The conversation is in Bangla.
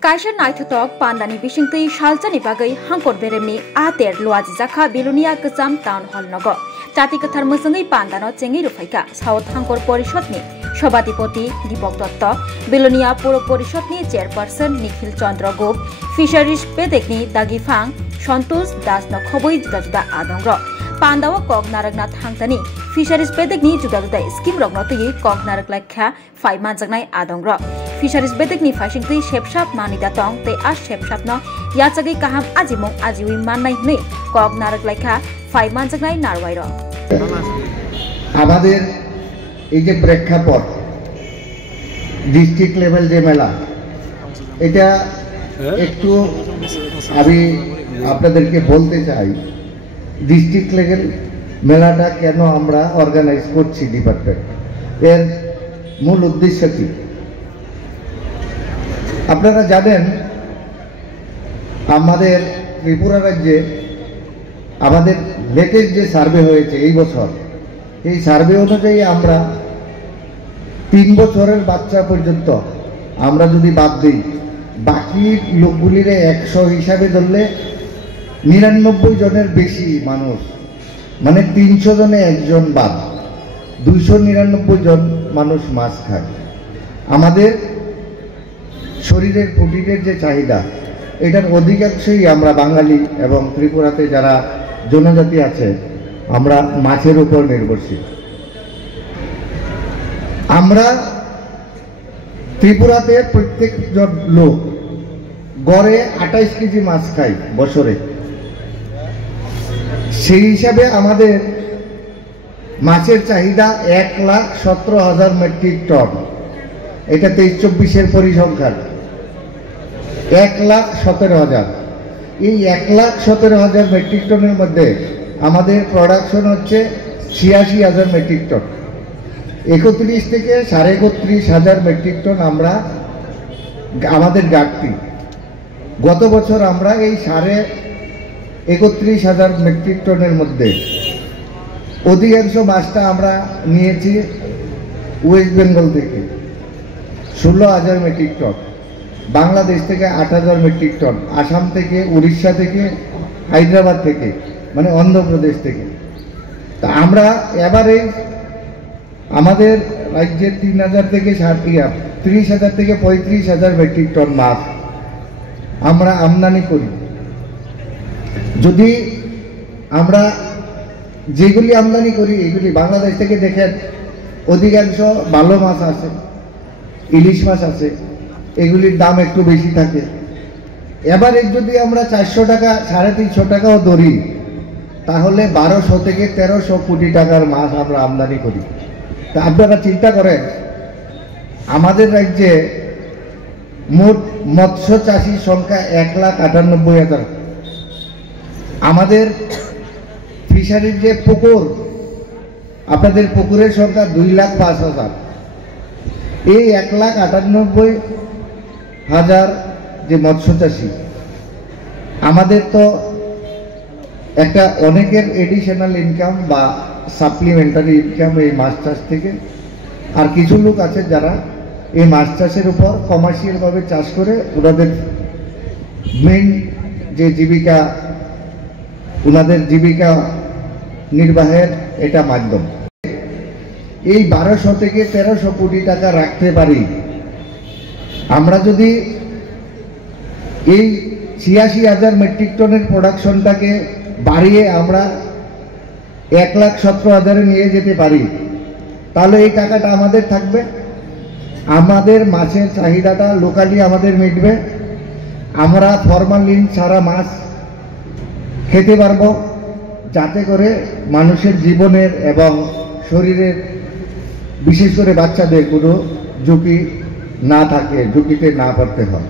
Kaisha naithutok pandani bisingtui salchani bagai hangkot beremni ater luaji jakha Bilonia Kecham Town Hall nogo jati kathar mosongai pandano chengi rufaika South Hangkor Porishotni Shabadipoti Dipok Dotto Bilonia Puro Porishotni Chairperson Nikhil Chandra Gop Fisheries Pedekni Dagifang Santosh Das no khoboi juda adongro Pandawa kok narakna thangtani Fisheries Pedekni juda scheme rokno tui kok narak lakha 5 manjaknai adongro Fisheries Pedekni fasingtui shepshap manida tong te a shepshap no yachagai kaham ajimong ajiwi mannai ne kok narak lakha 5 manjaknai narwairo আমাদের এই যে প্রেক্ষাপট ডিস্ট্রিক্ট লেভেল যে মেলা এটা একটু আমি আপনাদেরকে বলতে চাই ডিস্ট্রিক্ট লেভেল মেলাটা কেন আমরা অর্গানাইজ করছি ডিপার্টমেন্ট এর মূল উদ্দেশ্য কি আপনারা জানেন আমাদের ত্রিপুরা রাজ্যে আমাদের লেটেস্ট যে সার্ভে হয়েছে এই বছর এই সার্ভে অনুযায়ী আমরা 3 বছরের বাচ্চা পর্যন্ত আমরা যদি বাদ দিই বাকি লোকগুলিরে 100 হিসাবে ধরলে 99 জনের বেশি মানুষ মানে 300 জনে একজন বাদ 299 জন মানুষ মাছ খায় আমাদের শরীরের প্রোটিনের যে চাহিদা এটার অধিকাংশই আমরা বাঙালি এবং ত্রিপুরাতে যারা জনজাতি আছে আমরা মাছের উপর নির্ভরশীল আমরা ত্রিপুরাতে প্রত্যেকজন লোক গড়ে 28 কেজি মাছ খাই বছরে সেই হিসাবে আমাদের মাছের চাহিদা 1,17,000 মেট্রিক টন এটা 23-24 এর পরিসংখ্যান 1,17,000 এই 1,17,000 মেট্রিক টনের মধ্যে আমাদের প্রোডাকশন হচ্ছে 86,000 মেট্রিক টন 31 থেকে 31,500 মেট্রিক টন আমরা আমাদের ঘাটতি গত বছর আমরা এই 31,500 মেট্রিক টনের মধ্যে অধিকাংশ মাছটা আমরা নিয়েছি ওয়েস্ট বেঙ্গল থেকে 16,000 মেট্রিক টন বাংলাদেশ থেকে 8,000 মেট্রিক টন আসাম থেকে উড়িষ্যা থেকে হায়দ্রাবাদ থেকে মানে অন্ধ্রপ্রদেশ থেকে তা আমরা এভারেজ আমাদের রাজ্যের 3,000 থেকে 30,000 থেকে 35,000 মেট্রিক টন মাছ আমরা আমদানি করি যদি আমরা যেগুলি আমদানি করি এগুলি বাংলাদেশ থেকে দেখেন অধিকাংশ ভালো মাছ আছে ইলিশ মাছ আছে এগুলির দাম একটু বেশি থাকে এভারেজ যদি আমরা 400 টাকা 350 টাকাও ধরি তাহলে 1200 থেকে 1300 কোটি টাকার মাছ আমরা আমদানি করি তা আপনারা চিন্তা করেন আমাদের রাজ্যে মোট মৎস্য চাষীর সংখ্যা 1,98,000 আমাদের ফিশারির যে পুকুর আপনাদের পুকুরের সংখ্যা 2,05,000 এই 1,98,000 যে মৎস্য চাষী আমাদের তো একটা অনেকের এডিশনাল ইনকাম বা সাপ্লিমেন্টারি ইনকাম এই মাছ চাষ থেকে আর কিছু লোক আছে যারা এই মাছ চাষের উপর কমার্শিয়ালভাবে চাষ করে ওনাদের মেইন যে জীবিকা ওনাদের জীবিকা নির্বাহের এটা মাধ্যম এই 1200 থেকে 1300 কোটি টাকা রাখতে পারি আমরা যদি এই 86,000 মেট্রিক টনের প্রোডাকশনটাকে বাড়িয়ে আমরা 1,17,000 নিয়ে যেতে পারি তাহলে এই টাকাটা আমাদের থাকবে আমাদের মাছের চাহিদাটা লোকালি আমাদের মিটবে আমরা ফরমালিন ছাড়া মাছ খেতে পারবো যাতে করে মানুষের জীবনের এবং শরীরের বিশেষ করে বাচ্চাদের কোনো ঝুঁকি না থাকে ঝুঁকিতে না পড়তে হয়